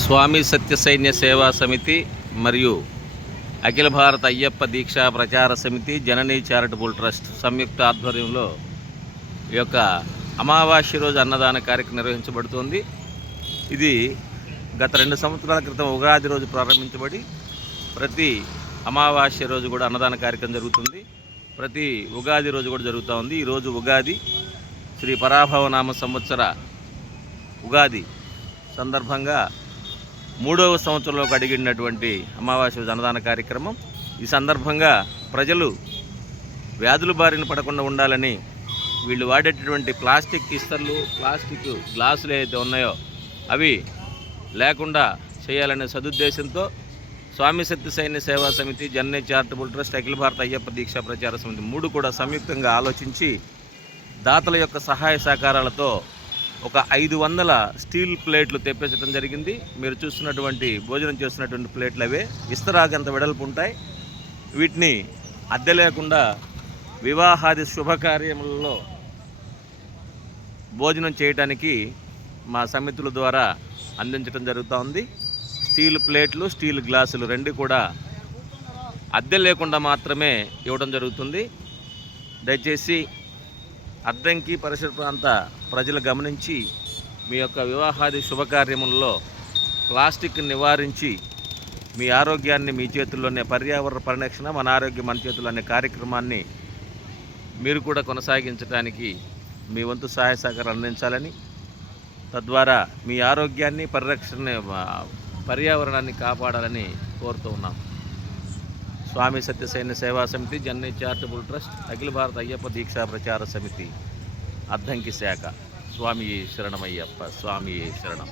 స్వామి సత్యసైన్య సేవా సమితి మరియు అఖిల భారత అయ్యప్ప దీక్షా ప్రచార సమితి జననీ చారిటబుల్ ట్రస్ట్ సంయుక్త ఆధ్వర్యంలో ఈ యొక్క అమావాస్య రోజు అన్నదాన కార్యక్రమం నిర్వహించబడుతోంది. ఇది గత 2 సంవత్సరాల క్రితం ఉగాది రోజు ప్రారంభించబడి ప్రతి అమావాస్య రోజు కూడా అన్నదాన కార్యక్రమం జరుగుతుంది. ప్రతి ఉగాది రోజు కూడా జరుగుతూ ఉంది. ఈరోజు ఉగాది శ్రీ పరాభవనామ సంవత్సర ఉగాది సందర్భంగా 3వ సంవత్సరంలోకి అడిగినటువంటి అమావాస్య రోజు అన్నదాన కార్యక్రమం. ఈ సందర్భంగా ప్రజలు వ్యాధుల బారిన పడకుండా ఉండాలని వీళ్ళు వాడేటటువంటి ప్లాస్టిక్ ఇస్తర్లు, ప్లాస్టిక్ గ్లాసులు ఏదైతే ఉన్నాయో అవి లేకుండా చేయాలనే సదుద్దేశంతో స్వామి సత్యసైన్య సేవా సమితి, జననీ చారిటబుల్ ట్రస్ట్, అఖిల భారత అయ్యప్ప దీక్షా ప్రచార సమితి 3 కూడా సంయుక్తంగా ఆలోచించి దాతల యొక్క సహాయ సహకారాలతో ఒక 500 స్టీల్ ప్లేట్లు తెప్పించడం జరిగింది. మీరు చూస్తున్నటువంటి భోజనం చేస్తున్నటువంటి ప్లేట్లు అవే విస్తరాగంత వెడల్పు ఉంటాయి. వీటిని అద్దె లేకుండా వివాహాది శుభకార్యములలో భోజనం చేయడానికి మా సమితుల ద్వారా అందించడం జరుగుతూ ఉంది. స్టీల్ ప్లేట్లు, స్టీల్ గ్లాసులు 2 కూడా అద్దె లేకుండా మాత్రమే ఇవ్వడం జరుగుతుంది. దయచేసి అద్దంకి పరిసర ప్రాంత ప్రజలు గమనించి మీ యొక్క వివాహాది శుభకార్యములలో ప్లాస్టిక్ నివారించి మీ ఆరోగ్యాన్ని మీ చేతుల్లోనే, పర్యావరణ పరిరక్షణ మన ఆరోగ్యం మన చేతుల్లో అనే కార్యక్రమాన్ని మీరు కూడా కొనసాగించడానికి మీ వంతు సహాయ సహకారం అందించాలని, తద్వారా మీ ఆరోగ్యాన్ని, పర్యావరణాన్ని కాపాడాలని కోరుతూ ఉన్నాం. స్వామి సత్యసైన్య సేవా సమితి, జననీ చారిటబుల్ ట్రస్ట్, అఖిల భారత అయ్యప్ప దీక్షా ప్రచార సమితి అద్దంకి శాఖ. స్వామి శరణమయ్యప్ప, స్వామి శరణం.